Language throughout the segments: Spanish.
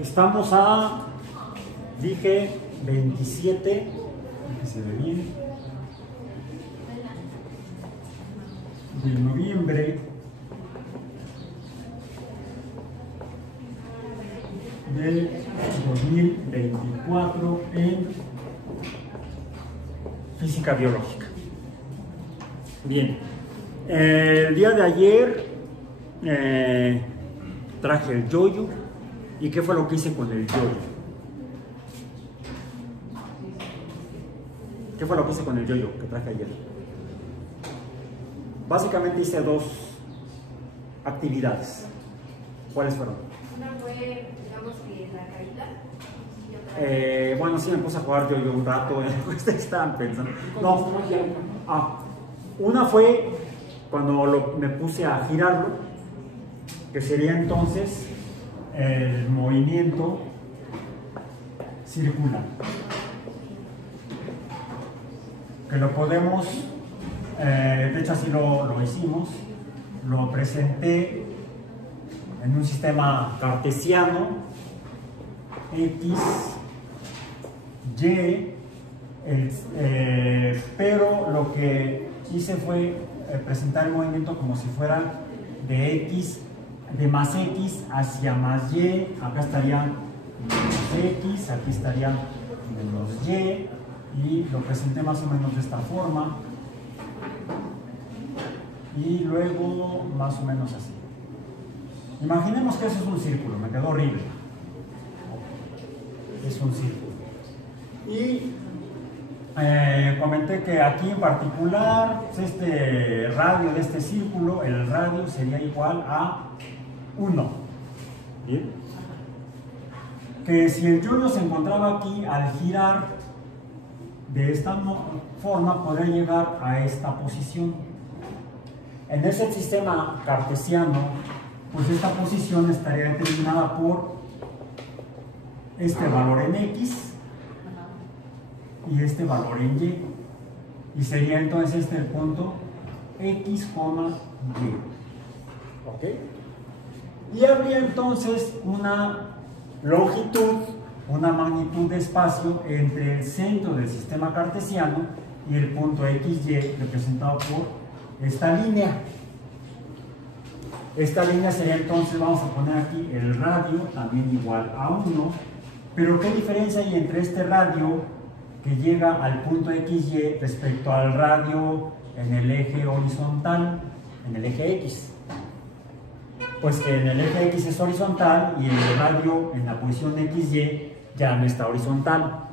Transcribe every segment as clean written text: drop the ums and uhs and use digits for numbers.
Estamos a, dije, 27, que se ve bien, de noviembre del 2024 en física biológica. Bien, el día de ayer traje el yoyo. ¿Y qué fue lo que hice con el yoyo? ¿Qué fue lo que hice con el yoyo que traje ayer? Básicamente hice dos actividades. ¿Cuáles fueron? Una fue, digamos que la caída. Bueno, sí me puse a jugar yoyo un rato. Ustedes estaban pensando. No. Una fue cuando me puse a girarlo, que sería entonces el movimiento circular, que lo podemos, de hecho así lo hicimos, lo presenté en un sistema cartesiano, X, Y, pero lo que hice fue presentar el movimiento como si fuera de X, de más X hacia más Y. Acá estaría menos X, aquí estaría menos Y, y lo presenté más o menos de esta forma, y luego más o menos así. Imaginemos que eso es un círculo, me quedó horrible. Es un círculo. Y comenté que aquí en particular, pues este radio de este círculo, el radio sería igual a 1. ¿Bien? Que si el yoyo se encontraba aquí, al girar de esta forma, podría llegar a esta posición. En ese sistema cartesiano, pues esta posición estaría determinada por este valor en X y este valor en Y. Y sería entonces este el punto X, Y. ¿Ok? Y habría entonces una longitud, una magnitud de espacio entre el centro del sistema cartesiano y el punto XY, representado por esta línea. Esta línea sería entonces, vamos a poner aquí el radio, también igual a 1, pero ¿qué diferencia hay entre este radio que llega al punto XY respecto al radio en el eje horizontal, en el eje X? Pues que en el eje X es horizontal y el radio en la posición XY ya no está horizontal,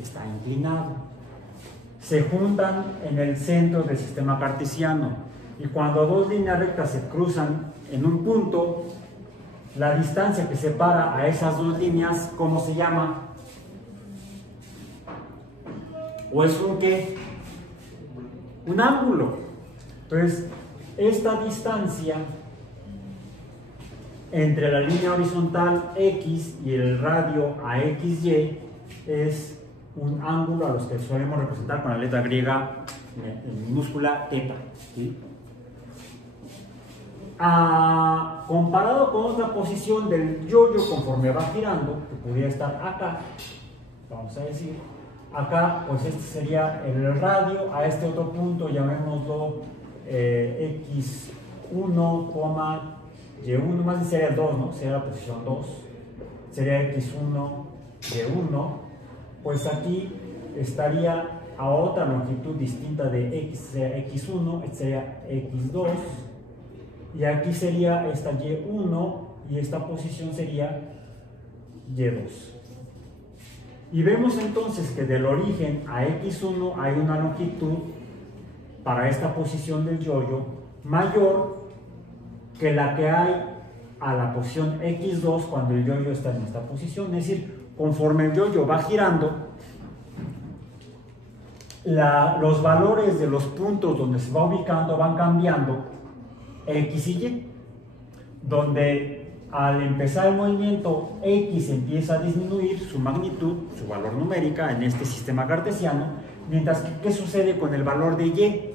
está inclinado. Se juntan en el centro del sistema cartesiano, y cuando dos líneas rectas se cruzan en un punto, la distancia que separa a esas dos líneas, ¿cómo se llama? ¿O es un qué? Un ángulo. Entonces, esta distancia entre la línea horizontal X y el radio a XY es un ángulo a los que solemos representar con la letra griega minúscula θ. ¿Sí? Comparado con otra posición del yoyo conforme va girando, que podría estar acá, vamos a decir, acá pues este sería el radio, a este otro punto llamémoslo X1, Y1, más bien sería 2, ¿no? Sería la posición 2, sería X1, Y1, pues aquí estaría a otra longitud distinta de X, sería X1, este sería X2, y aquí sería esta Y1 y esta posición sería Y2. Y vemos entonces que del origen a X1 hay una longitud para esta posición del yoyo mayor que la que hay a la posición X2 cuando el yoyo está en esta posición. Es decir, conforme el yoyo va girando, los valores de los puntos donde se va ubicando van cambiando X y Y, donde al empezar el movimiento X empieza a disminuir su magnitud, su valor numérica en este sistema cartesiano, mientras que ¿qué sucede con el valor de Y?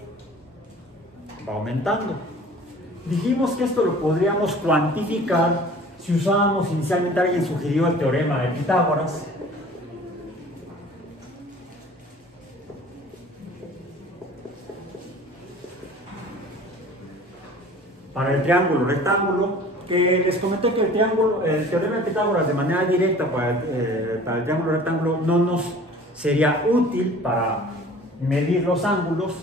Va aumentando. Dijimos que esto lo podríamos cuantificar si usábamos inicialmente, alguien sugirió el teorema de Pitágoras. Para el triángulo rectángulo, que les comenté que el teorema de Pitágoras de manera directa para el triángulo rectángulo no nos sería útil para medir los ángulos,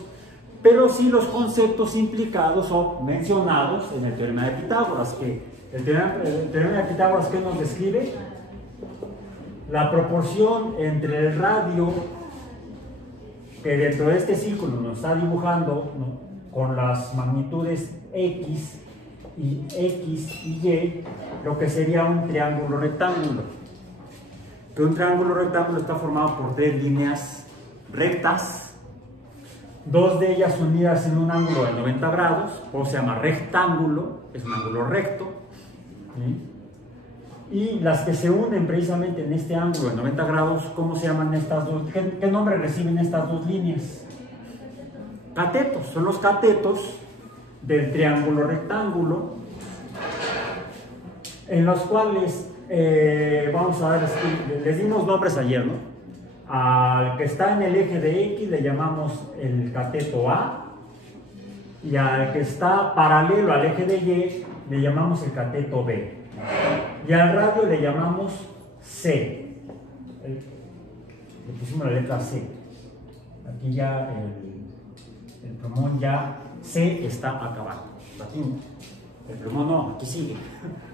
pero sí los conceptos implicados o mencionados en el teorema de Pitágoras, que el teorema de Pitágoras, ¿qué nos describe? La proporción entre el radio que dentro de este círculo nos está dibujando, ¿no?, con las magnitudes X y Y, lo que sería un triángulo rectángulo. Que un triángulo rectángulo está formado por tres líneas rectas, dos de ellas unidas en un ángulo de 90 grados, o se llama rectángulo, es un ángulo recto, ¿sí? Y las que se unen precisamente en este ángulo de 90 grados, ¿cómo se llaman estas dos? ¿Qué nombre reciben estas dos líneas? Catetos, son los catetos del triángulo rectángulo, en los cuales vamos a ver, les dimos nombres ayer, ¿no? Al que está en el eje de X le llamamos el cateto A, y al que está paralelo al eje de Y le llamamos el cateto B, y al radio le llamamos C. Le pusimos la letra C. Aquí ya el plumón ya C está acabado. La tinta. El plumón no, aquí sigue.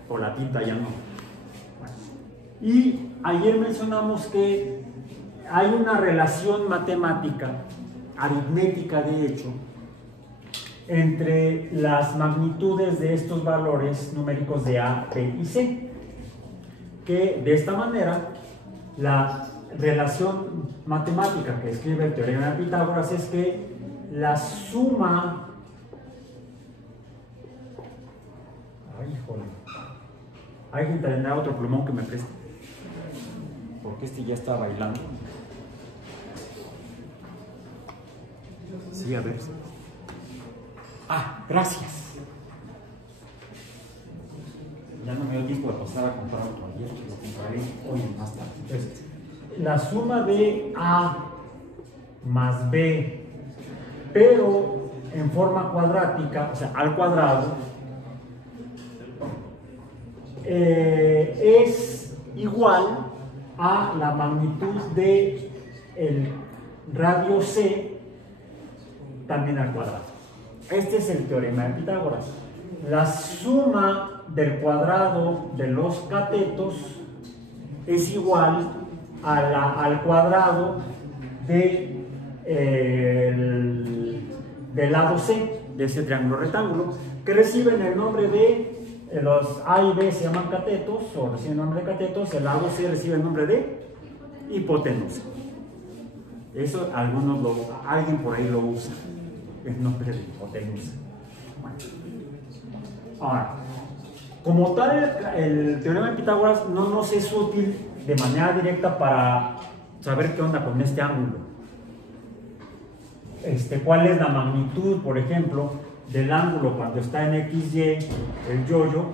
O la tinta ya no. Bueno. Y ayer mencionamos que hay una relación matemática, aritmética de hecho, entre las magnitudes de estos valores numéricos de A, B y C. Que de esta manera, la relación matemática que escribe el teorema de Pitágoras es que la suma... Ay, híjole. ¿Alguien tendrá otro plumón que me preste? Porque este ya está bailando. Sí, a ver. Ah, gracias. Ya no me dio tiempo de pasar a comprar otro ayer, que lo compraré hoy más tarde. Entonces, la suma de A más B, pero en forma cuadrática, o sea, al cuadrado, es igual a la magnitud de el radio C también al cuadrado. Este es el teorema de Pitágoras. La suma del cuadrado de los catetos es igual al cuadrado del lado C de ese triángulo rectángulo, que reciben el nombre de los A y B se llaman catetos, o reciben el nombre de catetos. El lado C recibe el nombre de hipotenusa. Eso alguien por ahí lo usa, el nombre de hipotenusa. Bueno. Ahora, como tal, el teorema de Pitágoras no nos es útil de manera directa para saber qué onda con este ángulo. ¿Cuál es la magnitud, por ejemplo, del ángulo cuando está en XY, el yoyo,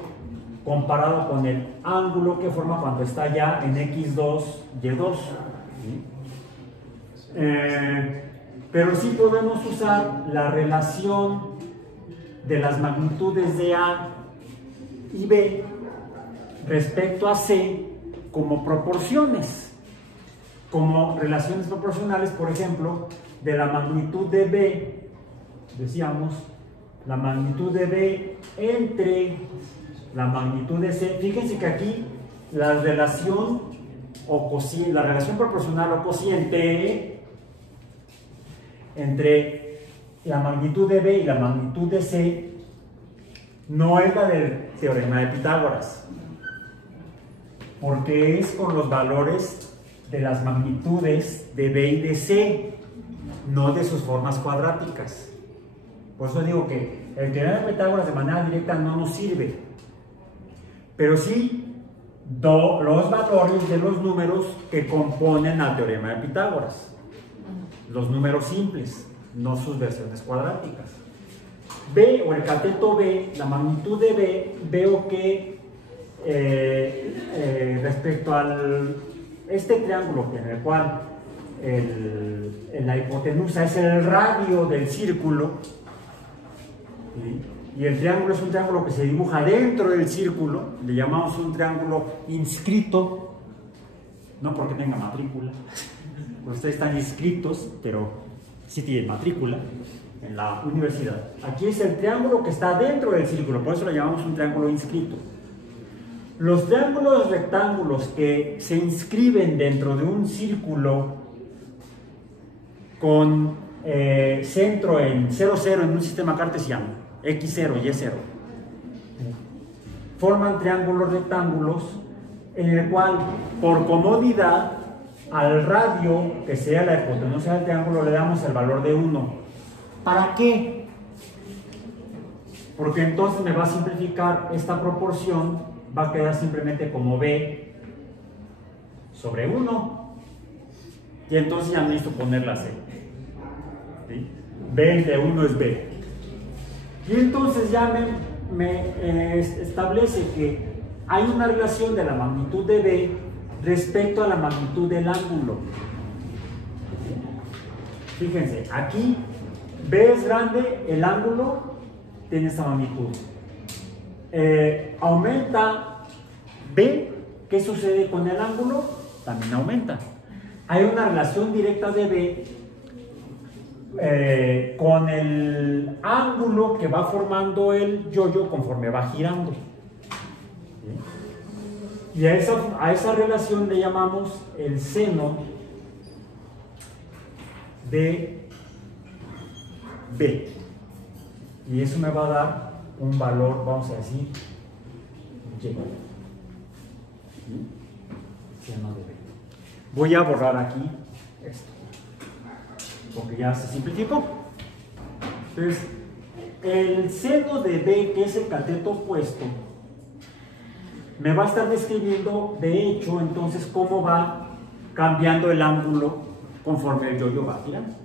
comparado con el ángulo que forma cuando está ya en X2, Y2? ¿Sí? Pero sí podemos usar la relación de las magnitudes de A y B respecto a C como proporciones, como relaciones proporcionales. Por ejemplo, de la magnitud de B, decíamos, la magnitud de B entre la magnitud de C. Fíjense que aquí la relación proporcional o cociente entre la magnitud de B y la magnitud de C no es la del teorema de Pitágoras, porque es con los valores de las magnitudes de B y de C, no de sus formas cuadráticas. Por eso digo que el teorema de Pitágoras de manera directa no nos sirve, pero sí los valores de los números que componen al teorema de Pitágoras, los números simples, no sus versiones cuadráticas. B, o el cateto B, la magnitud de B, veo que respecto al este triángulo en el cual la hipotenusa es el radio del círculo, ¿sí? Y el triángulo es un triángulo que se dibuja dentro del círculo, le llamamos un triángulo inscrito, no porque tenga matrícula, ustedes están inscritos, pero sí tienen matrícula en la universidad. Aquí es el triángulo que está dentro del círculo, por eso lo llamamos un triángulo inscrito. Los triángulos rectángulos que se inscriben dentro de un círculo con centro en 0, 0 en un sistema cartesiano, X0 y Y0, forman triángulos rectángulos en el cual, por comodidad, al radio, que sea la hipotenusa del triángulo, le damos el valor de 1. ¿Para qué? Porque entonces me va a simplificar esta proporción, va a quedar simplemente como B sobre 1. Y entonces ya necesito poner la C. ¿Sí? B de 1 es B. Y entonces ya me establece que hay una relación de la magnitud de B respecto a la magnitud del ángulo. Fíjense, aquí B es grande, el ángulo tiene esta magnitud. Aumenta B, ¿qué sucede con el ángulo? También aumenta. Hay una relación directa de B con el ángulo que va formando el yoyo conforme va girando. ¿Sí? Y a esa relación le llamamos el seno de B. Y eso me va a dar un valor, vamos a decir, Y. ¿Sí? Seno de B. Voy a borrar aquí esto, porque ya se simplificó. Entonces, el seno de B, que es el cateto opuesto, me va a estar describiendo, de hecho, entonces, cómo va cambiando el ángulo conforme el yoyo va girando.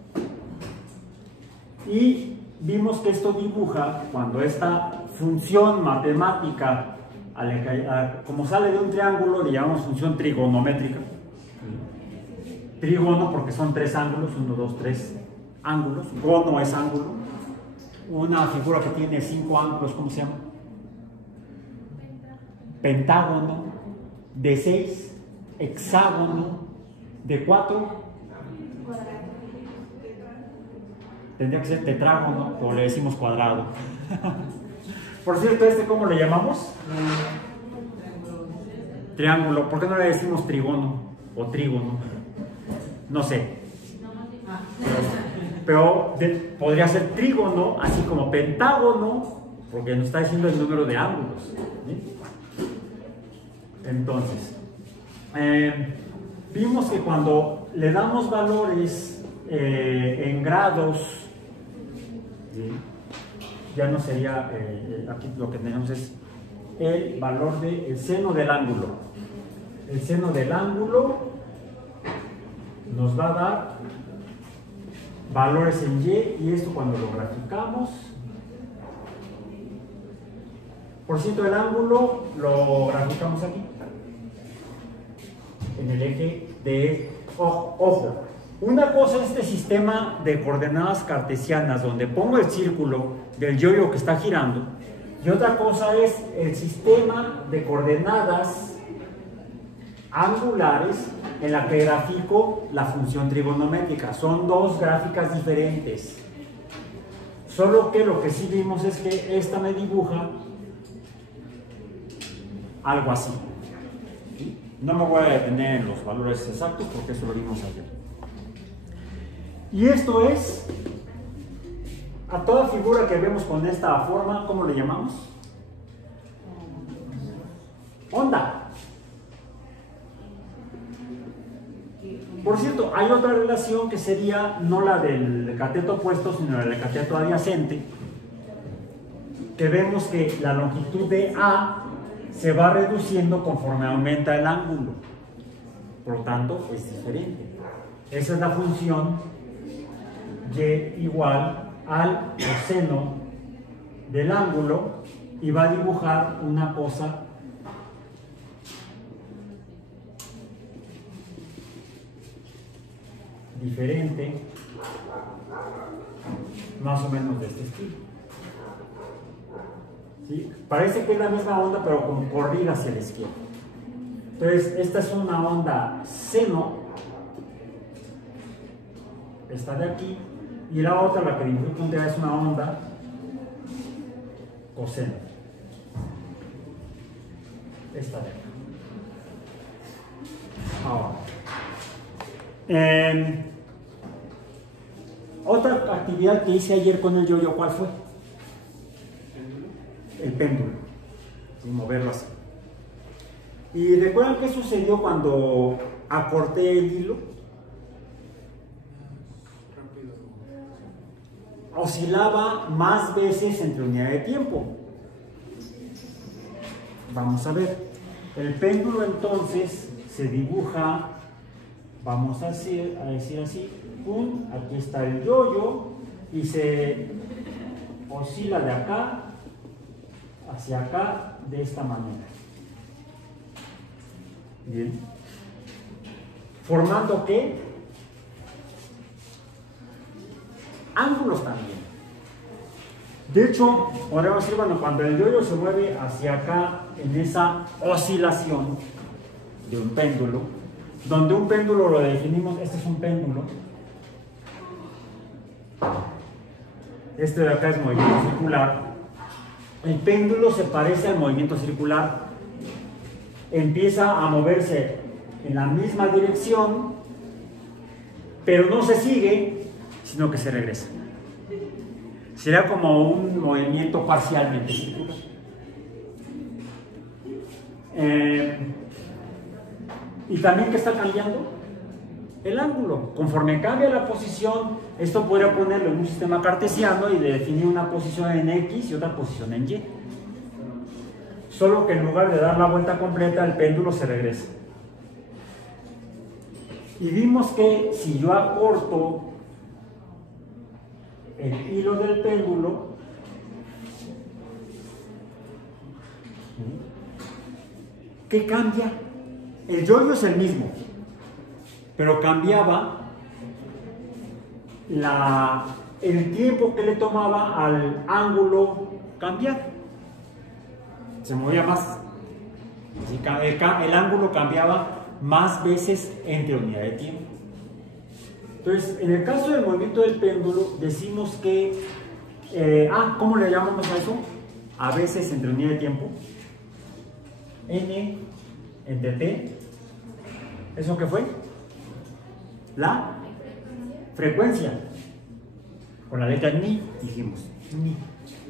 Y vimos que esto dibuja, cuando esta función matemática, como sale de un triángulo, le llamamos función trigonométrica. Trígono porque son 3 ángulos, 1, 2, 3 ángulos. Gono es ángulo. Una figura que tiene 5 ángulos, ¿cómo se llama? Pentágono. De 6, hexágono. De 4, tendría que ser tetrágono, o le decimos cuadrado. Por cierto, ¿cómo le llamamos? Triángulo. ¿Por qué no le decimos trigono o trígono? No sé, pero podría ser trígono, así como pentágono, porque nos está diciendo el número de ángulos. ¿Sí? Entonces, vimos que cuando le damos valores en grados, ¿sí? Ya no sería, aquí lo que tenemos es el valor del seno del ángulo. El seno del ángulo nos va a dar valores en Y, y esto cuando lo graficamos, por cierto, el ángulo lo graficamos aquí en el eje de ojo. Una cosa es este sistema de coordenadas cartesianas donde pongo el círculo del yoyo que está girando, y otra cosa es el sistema de coordenadas angulares en la que grafico la función trigonométrica. Son dos gráficas diferentes, solo que lo que sí vimos es que esta me dibuja algo así. No me voy a detener en los valores exactos porque eso lo vimos ayer. Y esto es a toda figura que vemos con esta forma, ¿cómo le llamamos? Onda. Por cierto, hay otra relación que sería no la del cateto opuesto, sino la del cateto adyacente, que vemos que la longitud de A se va reduciendo conforme aumenta el ángulo. Por lo tanto, es diferente. Esa es la función Y igual al coseno del ángulo, y va a dibujar una cosa diferente, más o menos de este estilo. ¿Sí? Parece que es la misma onda, pero como corrida hacia la izquierda. Entonces, esta es una onda seno, esta de aquí, y la otra, la que dibujé con es una onda coseno, esta de acá. Ahora, otra actividad que hice ayer con el yo-yo, ¿cuál fue? El péndulo, y moverlo así. ¿Y recuerdan qué sucedió cuando acorté el hilo? Oscilaba más veces entre unidad de tiempo. Vamos a ver. El péndulo entonces se dibuja, vamos a decir así, aquí está el yo-yo y se oscila de acá hacia acá de esta manera. Bien. ¿Formando qué? Ángulos también. De hecho, podemos decir, bueno, cuando el yo-yo se mueve hacia acá en esa oscilación de un péndulo, donde un péndulo lo definimos, este es un péndulo, este de acá es movimiento circular. El péndulo se parece al movimiento circular, empieza a moverse en la misma dirección, pero no se sigue, sino que se regresa. Será como un movimiento parcialmente circular. Y también que está cambiando el ángulo. Conforme cambia la posición, esto podría ponerlo en un sistema cartesiano y definir una posición en X y otra posición en Y. Solo que en lugar de dar la vuelta completa, el péndulo se regresa. Y vimos que si yo acorto el hilo del péndulo, ¿qué cambia? El yo-yo es el mismo, pero cambiaba el tiempo que le tomaba al ángulo cambiar. Se movía más. El ángulo cambiaba más veces entre unidad de tiempo. Entonces, en el caso del movimiento del péndulo, decimos que, ¿cómo le llamamos a eso? A veces entre unidad de tiempo. N entre T. ¿Eso qué fue? La frecuencia. Con la letra ni dijimos. Ni.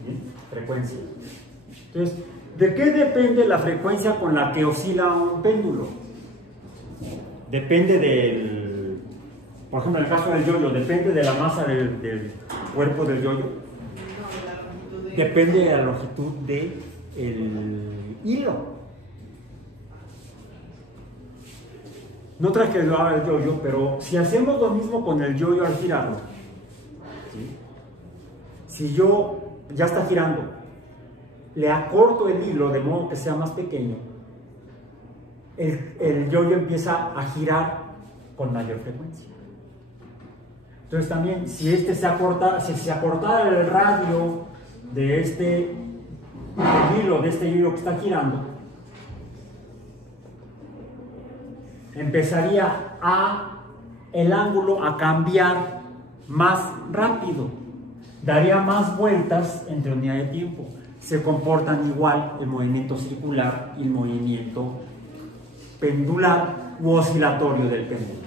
¿Bien? Frecuencia. Entonces, ¿de qué depende la frecuencia con la que oscila un péndulo? Depende del, por ejemplo, en el caso del yo-yo, depende de la masa del cuerpo del yo-yo. Depende de la longitud del hilo. No traje el yo-yo, pero si hacemos lo mismo con el yo-yo al girarlo, ¿sí? Si yo ya está girando, le acorto el hilo de modo que sea más pequeño, el yo-yo empieza a girar con mayor frecuencia. Entonces también, si se acortara el radio de este hilo que está girando, empezaría el ángulo a cambiar más rápido, daría más vueltas entre unidad de tiempo. Se comportan igual el movimiento circular y el movimiento pendular u oscilatorio del péndulo.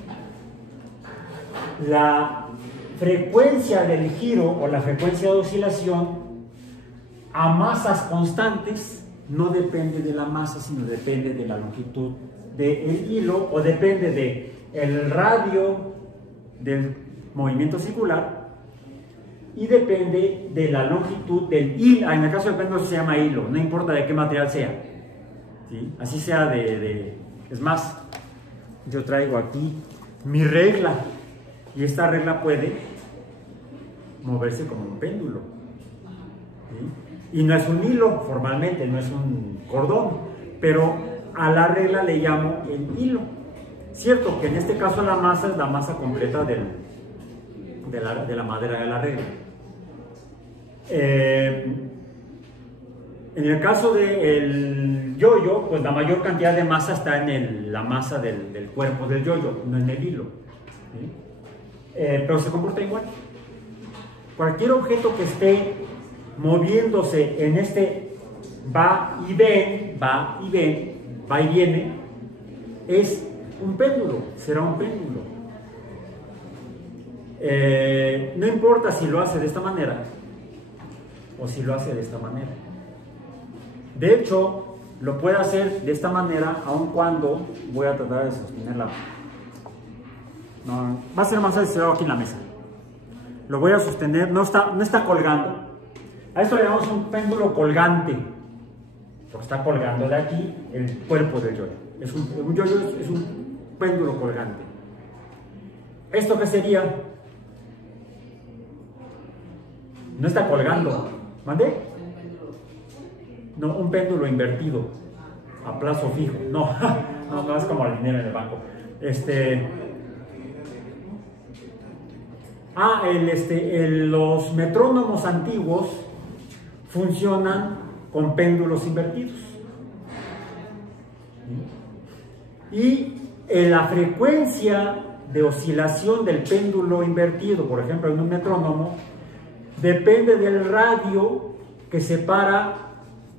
La frecuencia del giro o la frecuencia de oscilación a masas constantes no depende de la masa, sino depende de la longitud del hilo, o depende del radio del movimiento circular, y depende de la longitud del hilo. En el caso del péndulo se llama hilo, no importa de qué material sea, ¿sí? Así sea es más, yo traigo aquí mi regla, y esta regla puede moverse como un péndulo, ¿sí? Y no es un hilo formalmente, no es un cordón, pero a la regla le llamo el hilo. Cierto que en este caso la masa es la masa completa de la madera de la regla. En el caso del yoyo, pues la mayor cantidad de masa está en la masa del cuerpo del yoyo, no en el hilo. ¿Sí? Pero se comporta igual. Cualquier objeto que esté moviéndose en este va y viene, es un péndulo, será un péndulo. No importa si lo hace de esta manera o si lo hace de esta manera. De hecho, lo puede hacer de esta manera, aun cuando voy a tratar de sostenerla. No, va a ser más acelerado aquí en la mesa. Lo voy a sostener, no está colgando. A esto le llamamos un péndulo colgante, porque está colgando de aquí el cuerpo del yoyo. Un yoyo es un péndulo colgante. ¿Esto qué sería? No está colgando. ¿Mande? No, un péndulo invertido a plazo fijo. No, no es como el dinero en el banco. Los metrónomos antiguos funcionan con péndulos invertidos. Y la frecuencia de oscilación del péndulo invertido, por ejemplo, en un metrónomo, depende del radio que separa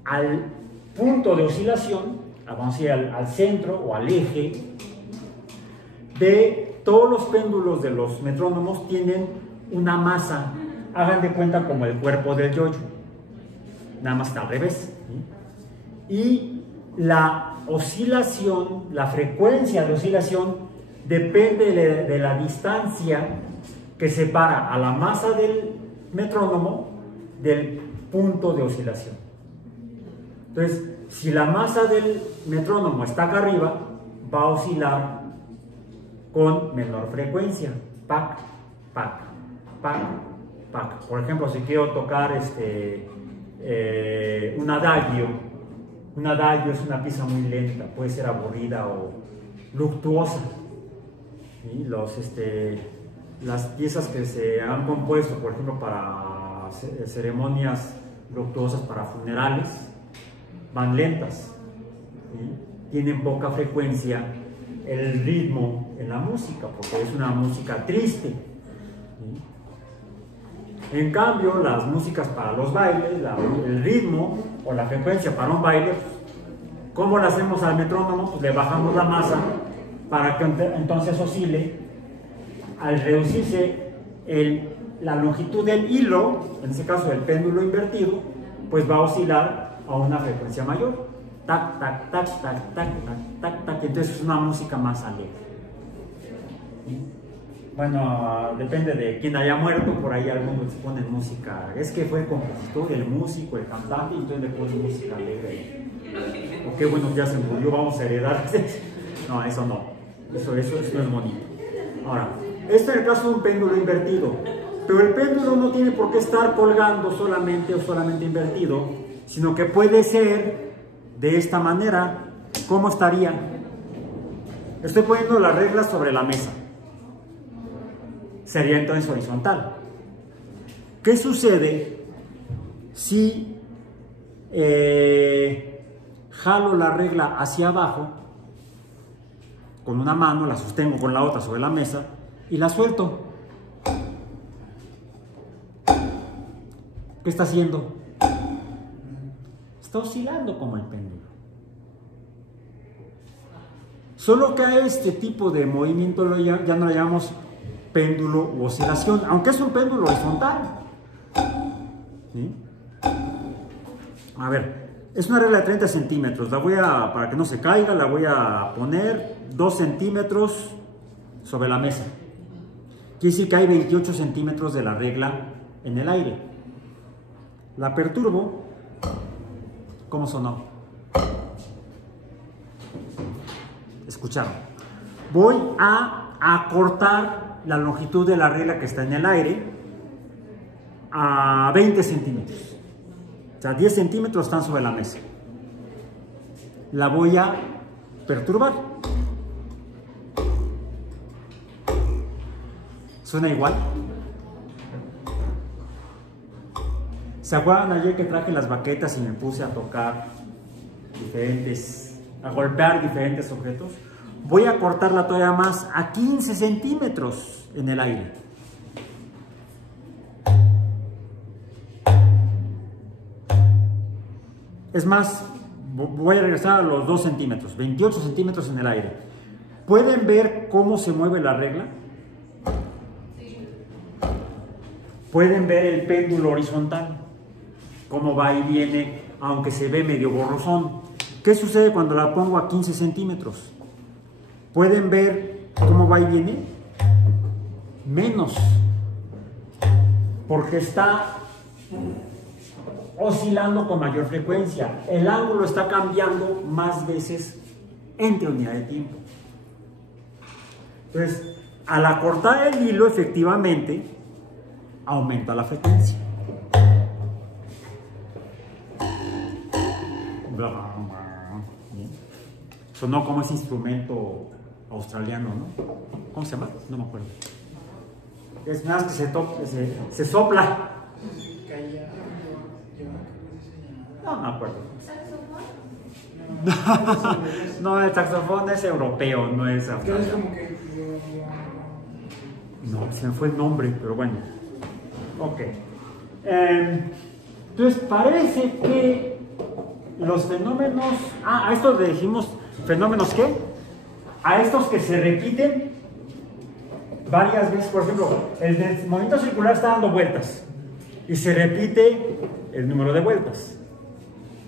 al punto de oscilación, vamos a decir al centro o al eje, de todos los péndulos de los metrónomos tienen una masa, hagan de cuenta como el cuerpo del yoyo, nada más está al revés. ¿Sí? Y la oscilación, la frecuencia de oscilación depende de la distancia que separa a la masa del metrónomo del punto de oscilación. Entonces, si la masa del metrónomo está acá arriba, va a oscilar con menor frecuencia. Pac, pac, pac, pac. Por ejemplo, si quiero tocar un adagio es una pieza muy lenta, puede ser aburrida o luctuosa. ¿Sí? Las piezas que se han compuesto, por ejemplo, para ceremonias luctuosas, para funerales, van lentas, ¿sí? Tienen poca frecuencia el ritmo en la música, porque es una música triste, ¿sí? En cambio, las músicas para los bailes, el ritmo o la frecuencia para un baile, ¿cómo le hacemos al metrónomo? Pues le bajamos la masa para que entonces oscile. Al reducirse la longitud del hilo, en este caso del péndulo invertido, pues va a oscilar a una frecuencia mayor. Tac, tac, tac, tac, tac, tac, tac, tac. Entonces es una música más alegre. ¿Sí? Bueno, depende de quién haya muerto, por ahí algunos ponen música. Es que fue el compositor, el músico, el cantante, y entonces le ponen música alegre. O qué bueno, ya se murió, vamos a heredar. No, eso no. Eso no es bonito. Ahora, esto es el caso de un péndulo invertido. Pero el péndulo no tiene por qué estar colgando solamente o solamente invertido, sino que puede ser de esta manera. ¿Cómo estaría? Estoy poniendo las reglas sobre la mesa. Sería entonces horizontal. ¿Qué sucede si jalo la regla hacia abajo con una mano, la sostengo con la otra sobre la mesa y la suelto? ¿Qué está haciendo? Está oscilando como el péndulo. Solo que a este tipo de movimiento ya no le llamamos péndulo u oscilación, aunque es un péndulo horizontal. ¿Sí? A ver, es una regla de 30 centímetros. Para que no se caiga, la voy a poner 2 centímetros sobre la mesa. Quiere decir que hay 28 centímetros de la regla en el aire. La perturbo. ¿Cómo sonó? ¿Escucharon? Voy a acortar la longitud de la regla que está en el aire a 20 centímetros. O sea, 10 centímetros están sobre la mesa. La voy a perturbar. ¿Suena igual? ¿Se acuerdan ayer que traje las baquetas y me puse a tocar a golpear diferentes objetos? Voy a cortarla todavía más a 15 centímetros en el aire. Es más, voy a regresar a los 2 centímetros, 28 centímetros en el aire. ¿Pueden ver cómo se mueve la regla? Pueden ver el péndulo horizontal, cómo va y viene, aunque se ve medio borrosón. ¿Qué sucede cuando la pongo a 15 centímetros? ¿Pueden ver cómo va y viene? Menos, porque está oscilando con mayor frecuencia. El ángulo está cambiando más veces entre unidad de tiempo. Entonces, al acortar el hilo, efectivamente, aumenta la frecuencia. Sonó como ese instrumento australiano, ¿no? ¿Cómo se llama? No me acuerdo. Es más que se sopla. No me acuerdo. No, el saxofón es europeo, no es australiano. No, se me fue el nombre, pero bueno. Ok. Entonces parece que los fenómenos... a estos le dijimos fenómenos ¿qué? A estos que se repiten varias veces. Por ejemplo, el del movimiento circular está dando vueltas y se repite el número de vueltas.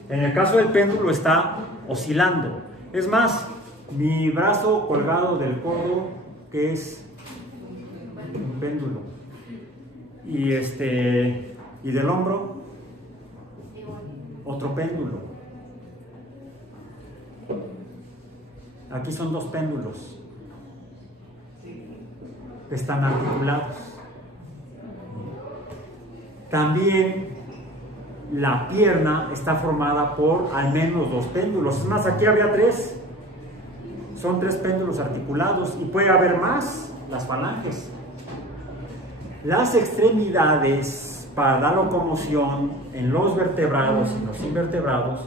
En el caso del péndulo está oscilando. Es más, mi brazo colgado del codo, que es un péndulo, y del hombro, otro péndulo. Aquí son 2 péndulos que están articulados. También la pierna está formada por al menos 2 péndulos. Es más, aquí habría 3. Son 3 péndulos articulados y puede haber más, las falanges. Las extremidades para la locomoción en los vertebrados y los invertebrados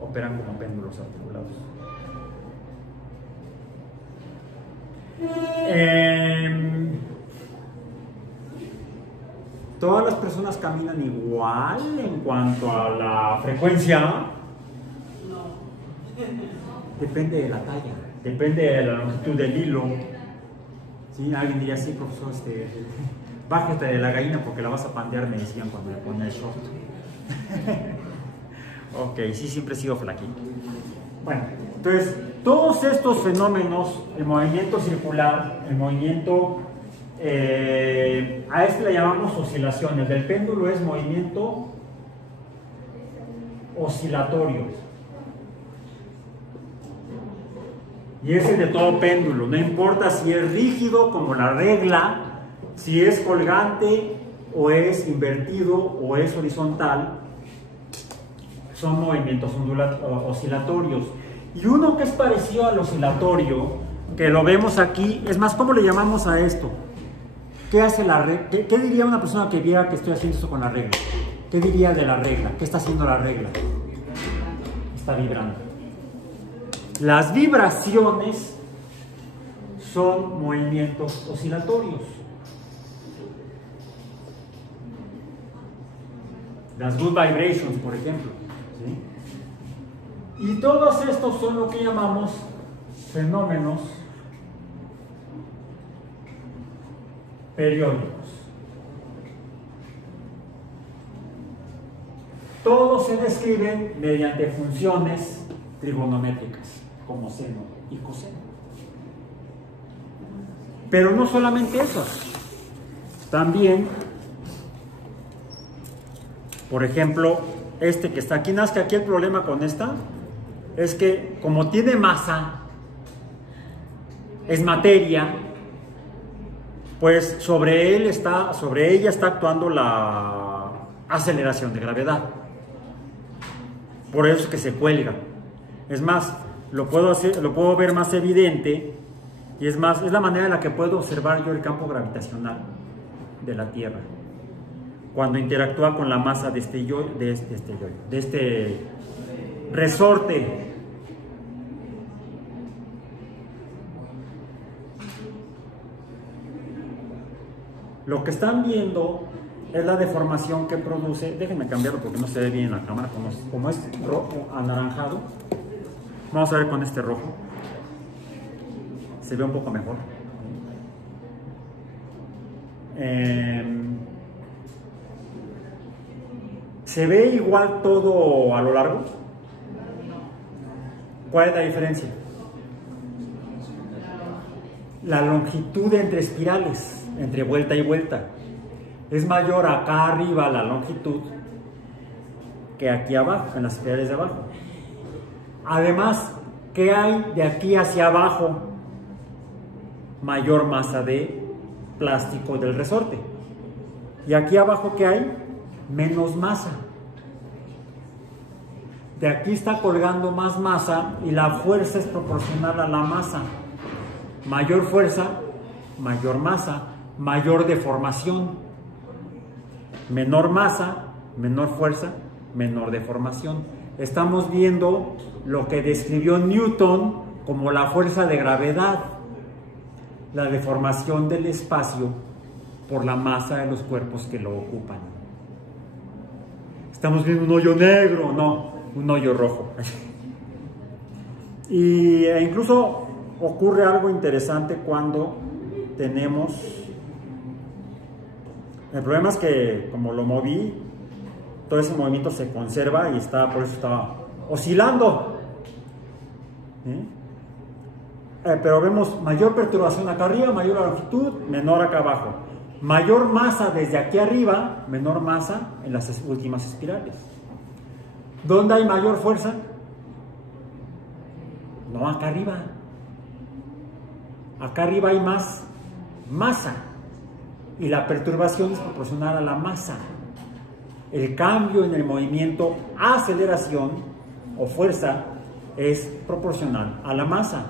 operan como péndulos articulados. ¿Todas las personas caminan igual en cuanto a la frecuencia? No. Depende de la talla, depende de la longitud del hilo. ¿Sí? Alguien diría, sí, profesor, bájate de la gallina porque la vas a pandear, me decían cuando le ponía el short. Ok, sí, siempre he sido flaquito. Bueno, entonces, todos estos fenómenos, el movimiento circular, el movimiento, a este le llamamos oscilaciones. Del péndulo es movimiento oscilatorio. Y ese de todo péndulo, no importa si es rígido como la regla, si es colgante o es invertido o es horizontal, son movimientos oscilatorios. Y uno que es parecido al oscilatorio, que lo vemos aquí, es más, ¿cómo le llamamos a esto? ¿Qué hace la regla? ¿Qué diría una persona que viera que estoy haciendo esto con la regla? ¿Qué diría de la regla? ¿Qué está haciendo la regla? Está vibrando. Las vibraciones son movimientos oscilatorios. Las good vibrations, por ejemplo. ¿Sí? Y todos estos son lo que llamamos fenómenos periódicos. Todos se describen mediante funciones trigonométricas, como seno y coseno. Pero no solamente eso, también, por ejemplo, que está aquí, nada más que aquí el problema con esta es que como tiene masa, es materia, pues sobre ella está actuando la aceleración de gravedad. Por eso es que se cuelga. Es más, lo puedo ver más evidente Y es más, es la manera en la que puedo observar yo el campo gravitacional de la Tierra cuando interactúa con la masa de de este resorte. Lo que están viendo es la deformación que produce. Déjenme cambiarlo porque no se ve bien en la cámara, como es rojo, anaranjado. Vamos a ver con este rojo. Se ve un poco mejor. ¿Se ve igual todo a lo largo? ¿Cuál es la diferencia? La longitud entre espirales, entre vuelta y vuelta. Es mayor acá arriba la longitud que aquí abajo, en las espirales de abajo. Además, ¿qué hay de aquí hacia abajo? Mayor masa de plástico del resorte. Y aquí abajo, ¿qué hay? Menos masa. De aquí está colgando más masa y la fuerza es proporcional a la masa. Mayor fuerza, mayor masa, mayor deformación. Menor masa, menor fuerza, menor deformación. Estamos viendo lo que describió Newton como la fuerza de gravedad, la deformación del espacio por la masa de los cuerpos que lo ocupan. Estamos viendo un hoyo negro, no, un hoyo rojo. Y incluso ocurre algo interesante cuando tenemos... El problema es que como lo moví, todo ese movimiento se conserva y por eso estaba oscilando. Pero vemos mayor perturbación acá arriba, mayor longitud, menor acá abajo. Mayor masa desde aquí arriba, menor masa en las últimas espirales. ¿Dónde hay mayor fuerza? No, acá arriba. Acá arriba hay más masa y la perturbación es proporcional a la masa. El cambio en el movimiento, aceleración o fuerza es proporcional a la masa.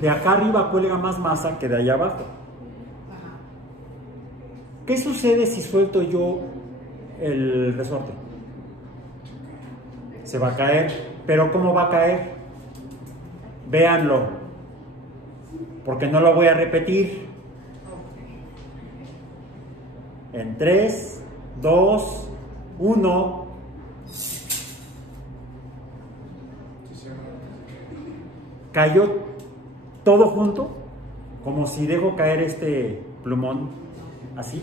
De acá arriba cuelga más masa que de allá abajo. ¿Qué sucede si suelto yo el resorte? Se va a caer. ¿Pero cómo va a caer? Véanlo, porque no lo voy a repetir. En 3, 2, 1. Cayó todo junto, como si dejo caer este plumón así,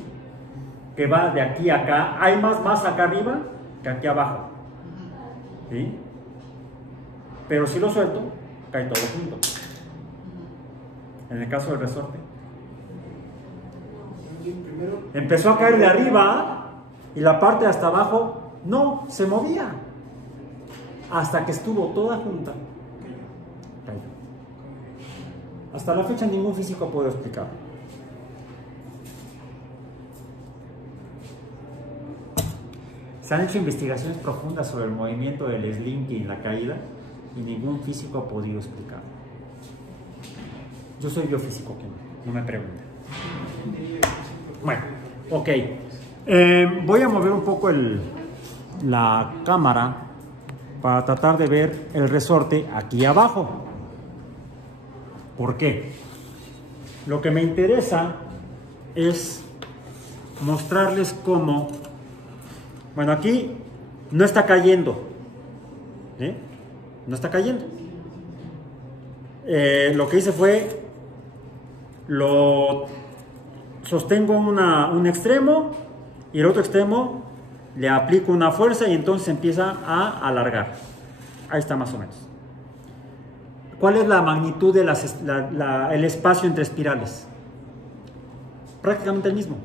que va de aquí a acá. Hay más masa acá arriba que aquí abajo, ¿sí? Pero si lo suelto, cae todo junto. En el caso del resorte, empezó a caer de arriba y la parte de hasta abajo no se movía hasta que estuvo toda junta. Cayó. Hasta la fecha ningún físico puede explicar. Se han hecho investigaciones profundas sobre el movimiento del slinky en la caída y ningún físico ha podido explicarlo. Yo soy biofísico, que no me pregunten. Bueno, ok. Voy a mover un poco la cámara para tratar de ver el resorte aquí abajo. ¿Por qué? Lo que me interesa es mostrarles cómo... Bueno, aquí no está cayendo. No está cayendo. Lo que hice fue... Lo sostengo un extremo y el otro extremo le aplico una fuerza y entonces empieza a alargar. Ahí está más o menos. ¿Cuál es la magnitud del espacio entre espirales? Prácticamente el mismo.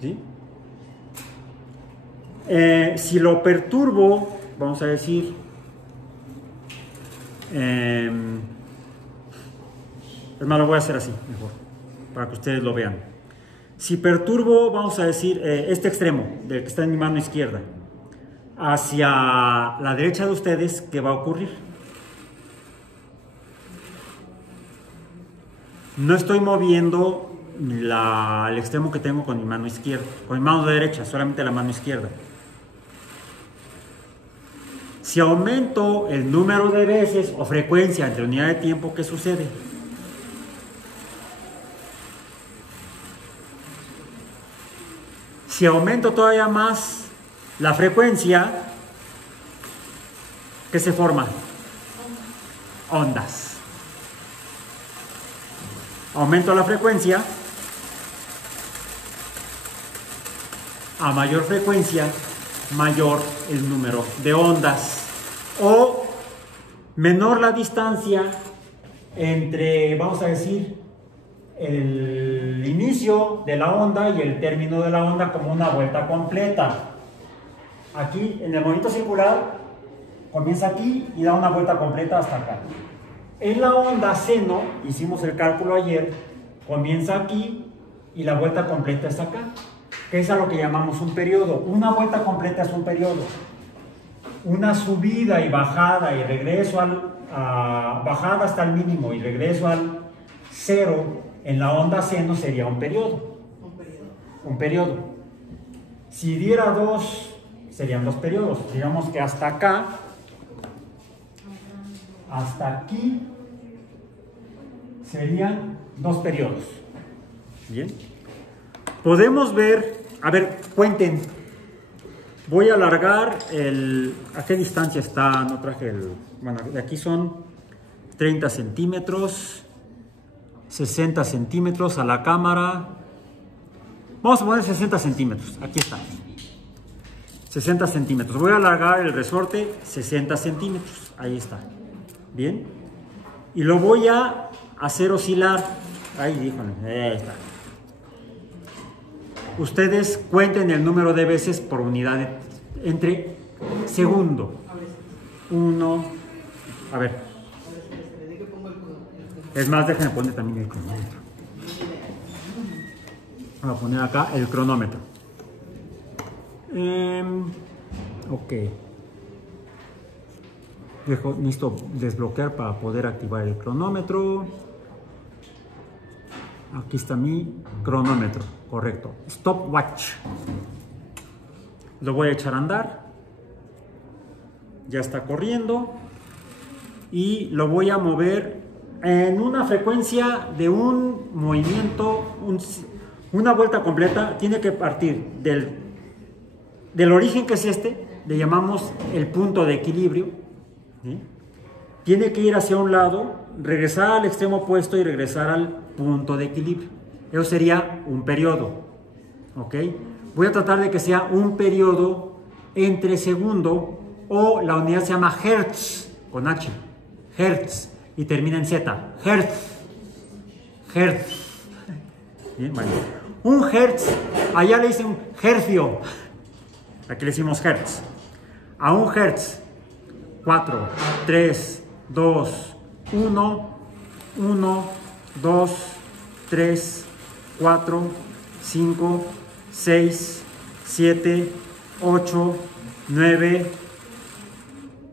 ¿Sí? Si lo perturbo, vamos a decir, es más, lo voy a hacer así, mejor, para que ustedes lo vean. Si perturbo, vamos a decir, este extremo, del que está en mi mano izquierda, hacia la derecha de ustedes, ¿qué va a ocurrir? no estoy moviendo el extremo que tengo con mi mano izquierda, con mi mano derecha, solamente la mano izquierda. Si aumento el número de veces o frecuencia entre unidad de tiempo, ¿qué sucede? Si aumento todavía más la frecuencia, ¿qué se forma? Ondas. Aumento la frecuencia. A mayor frecuencia, mayor el número de ondas. O menor la distancia entre, vamos a decir, el inicio de la onda y el término de la onda, como una vuelta completa. Aquí, en el movimiento circular, comienza aquí y da una vuelta completa hasta acá. En la onda seno, hicimos el cálculo ayer, comienza aquí y la vuelta completa es acá, que es a lo que llamamos un periodo. Una vuelta completa es un periodo. Una subida y bajada y regreso bajada hasta el mínimo y regreso al cero en la onda seno sería un periodo. Un periodo. Si diera dos, serían dos periodos. Digamos que hasta acá, hasta aquí, serían dos periodos. Bien. Podemos ver, a ver, cuenten. Voy a alargar ¿a qué distancia está? No traje bueno, de aquí son 30 centímetros, 60 centímetros a la cámara. Vamos a poner 60 centímetros, aquí está. 60 centímetros. Voy a alargar el resorte 60 centímetros, ahí está. Bien. Y lo voy a hacer oscilar. Ahí, díjame, ahí está. Ustedes cuenten el número de veces por unidad entre segundo. 1, a ver. Es más, déjenme poner también el cronómetro. Voy a poner acá el cronómetro. Ok. Necesito desbloquear para poder activar el cronómetro. Aquí está mi cronómetro, correcto. Stopwatch. Lo voy a echar a andar. Ya está corriendo. Y lo voy a mover en una frecuencia de un movimiento, una vuelta completa. Tiene que partir del origen, que es este, le llamamos el punto de equilibrio. ¿Sí? Tiene que ir hacia un lado, regresar al extremo opuesto y regresar al punto de equilibrio. Eso sería un periodo. ¿Ok? Voy a tratar de que sea un periodo entre segundo, o la unidad se llama hertz, con H. Hertz. Y termina en Z. Hertz. Hertz. Bien, bueno. Un hertz, allá le dicen hercio. Aquí le decimos hertz. A un hertz. 4, 3, 2, 1, 1, 2, 3, 4, 5, 6, 7, 8, 9.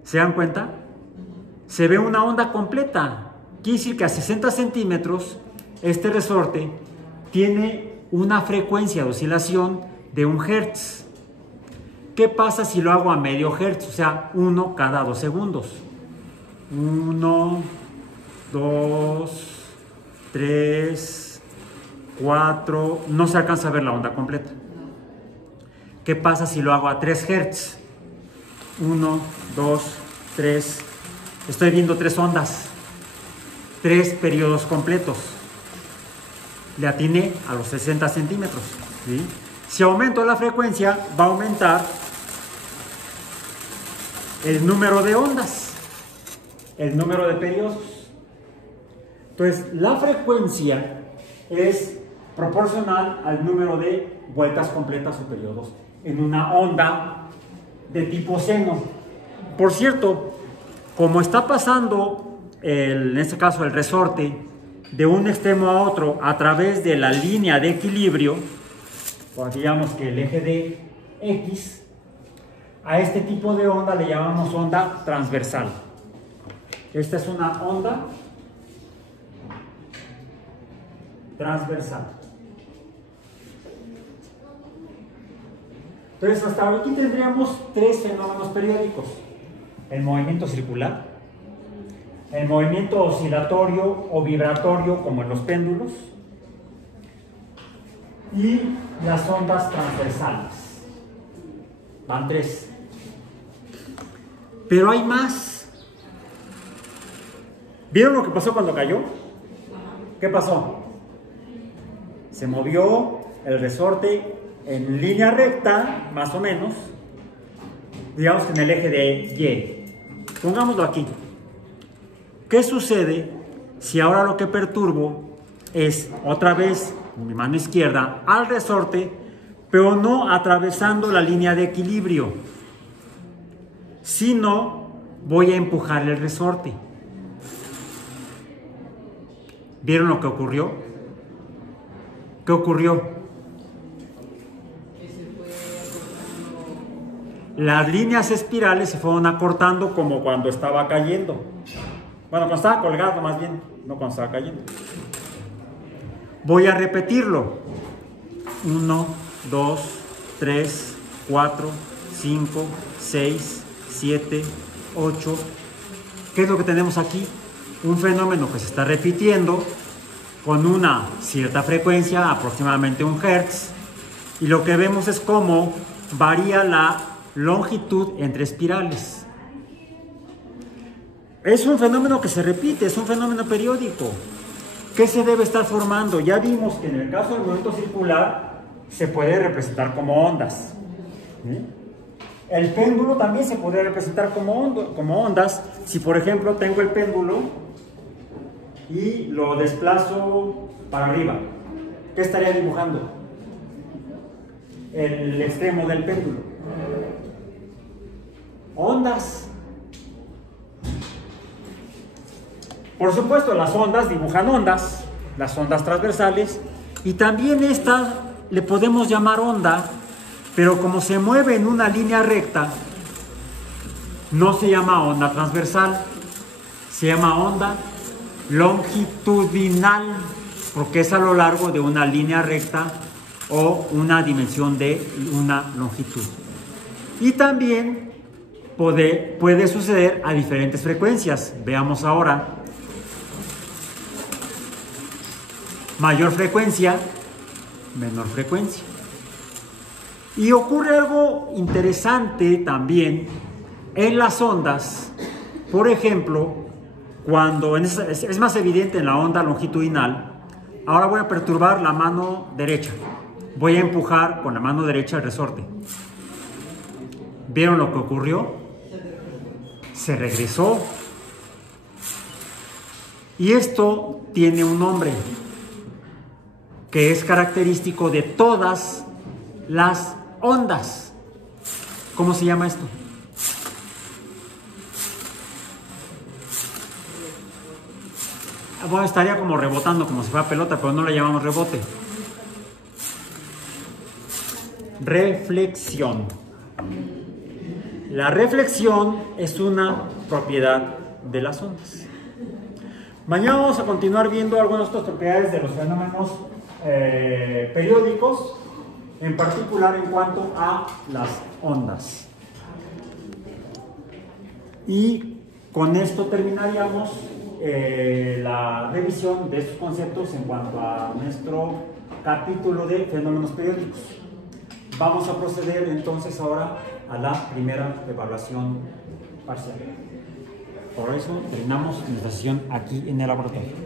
¿Se dan cuenta? Se ve una onda completa. Quiere decir que a 60 centímetros este resorte tiene una frecuencia de oscilación de 1 hertz. ¿Qué pasa si lo hago a medio hertz? O sea, 1 cada 2 segundos. 1, 2, 3, 4. No se alcanza a ver la onda completa. ¿Qué pasa si lo hago a 3 hertz? 1, 2, 3. Estoy viendo 3 ondas. 3 periodos completos. Le atiné a los 60 centímetros. ¿Sí? Si aumento la frecuencia, va a aumentar el número de ondas, el número de periodos. Entonces, la frecuencia es proporcional al número de vueltas completas o periodos en una onda de tipo seno. Por cierto, como está pasando, en este caso el resorte, de un extremo a otro a través de la línea de equilibrio, o digamos que el eje de X, a este tipo de onda le llamamos onda transversal. Esta es una onda transversal. Entonces, hasta aquí tendríamos tres fenómenos periódicos: el movimiento circular, el movimiento oscilatorio o vibratorio, como en los péndulos, y las ondas transversales. Van tres. Pero hay más. ¿Vieron lo que pasó cuando cayó? ¿Qué pasó? Se movió el resorte en línea recta, más o menos, digamos que en el eje de Y. Pongámoslo aquí. ¿Qué sucede si ahora lo que perturbo es otra vez con mi mano izquierda al resorte, pero no atravesando la línea de equilibrio, sino voy a empujar el resorte? ¿Vieron lo que ocurrió? ¿Qué ocurrió? Las líneas espirales se fueron acortando como cuando estaba cayendo. Bueno, cuando estaba colgado más bien, no cuando estaba cayendo. Voy a repetirlo. 1, 2, 3, 4, 5, 6, 7, 8. ¿Qué es lo que tenemos aquí? Un fenómeno que se está repitiendo con una cierta frecuencia, aproximadamente 1 Hz, y lo que vemos es cómo varía la longitud entre espirales. Es un fenómeno que se repite, es un fenómeno periódico. ¿Qué se debe estar formando? Ya vimos que en el caso del movimiento circular se puede representar como ondas. ¿Sí? El péndulo también se puede representar como ondas. Si por ejemplo tengo el péndulo y lo desplazo para arriba, ¿qué estaría dibujando? El extremo del péndulo. Ondas. Por supuesto, las ondas dibujan ondas, las ondas transversales, y también esta le podemos llamar onda, pero como se mueve en una línea recta, no se llama onda transversal, se llama onda longitudinal, porque es a lo largo de una línea recta o una dimensión de una longitud. Y también puede suceder a diferentes frecuencias. Veamos ahora. Mayor frecuencia, menor frecuencia. Y ocurre algo interesante también en las ondas. Por ejemplo, cuando es más evidente en la onda longitudinal. Ahora voy a perturbar la mano derecha. Voy a empujar con la mano derecha el resorte. ¿Vieron lo que ocurrió? Se regresó. Y esto tiene un nombre que es característico de todas las ondas. ¿Cómo se llama esto? Bueno, estaría como rebotando, como si fuera pelota, pero no le llamamos rebote. Reflexión. La reflexión es una propiedad de las ondas. Mañana vamos a continuar viendo algunas otras propiedades de los fenómenos periódicos, en particular en cuanto a las ondas. Y con esto terminaríamos la revisión de estos conceptos en cuanto a nuestro capítulo de fenómenos periódicos. Vamos a proceder entonces ahora a la primera evaluación parcial. Por eso terminamos nuestra sesión aquí en el laboratorio.